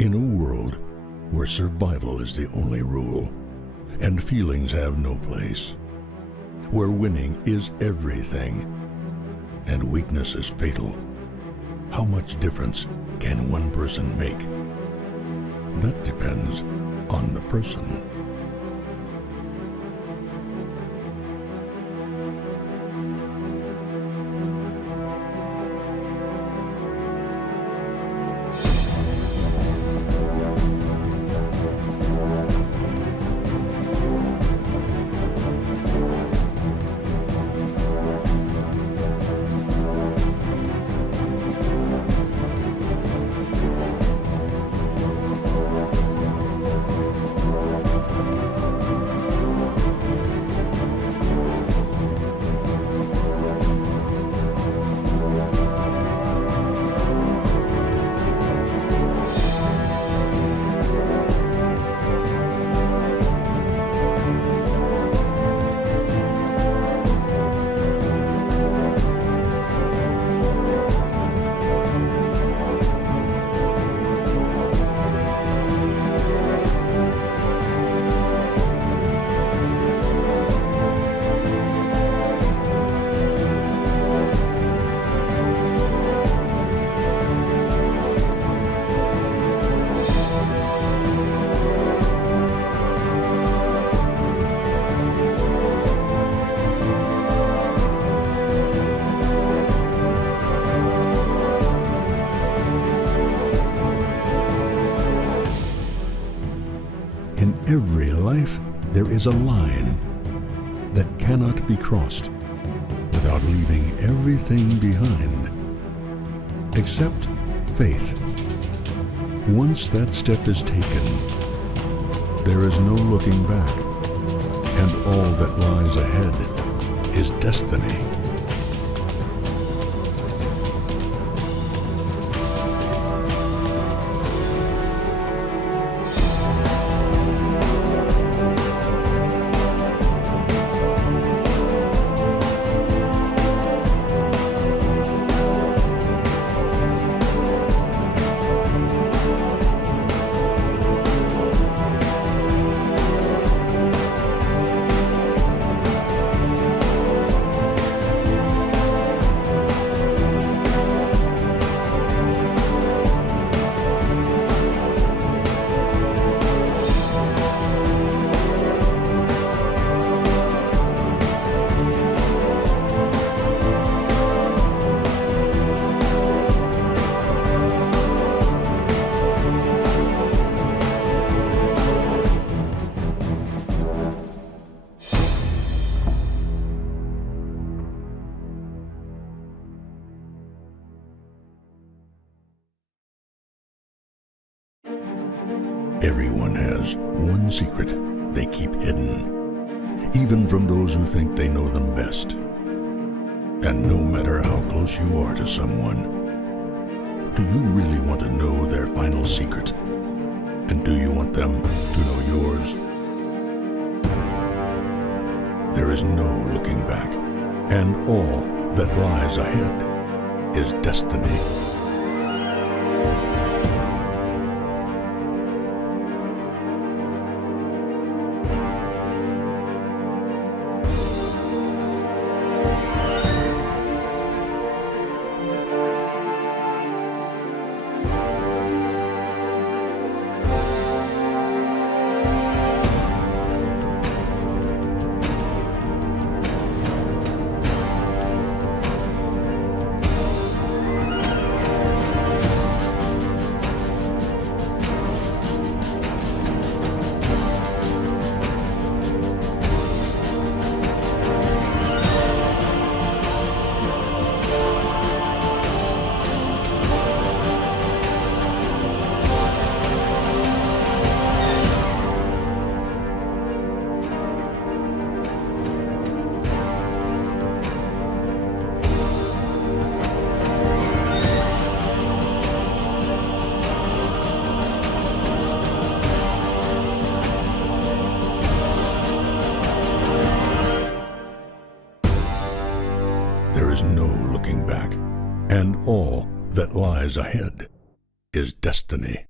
In a world where survival is the only rule and feelings have no place, where winning is everything and weakness is fatal, how much difference can one person make? That depends on the person. In every life, there is a line that cannot be crossed without leaving everything behind, except faith. Once that step is taken, there is no looking back, and all that lies ahead is destiny. Everyone has one secret they keep hidden, even from those who think they know them best. And no matter how close you are to someone, do you really want to know their final secret? And do you want them to know yours? There is no looking back, and all that lies ahead is destiny. There is no looking back, and all that lies ahead is destiny.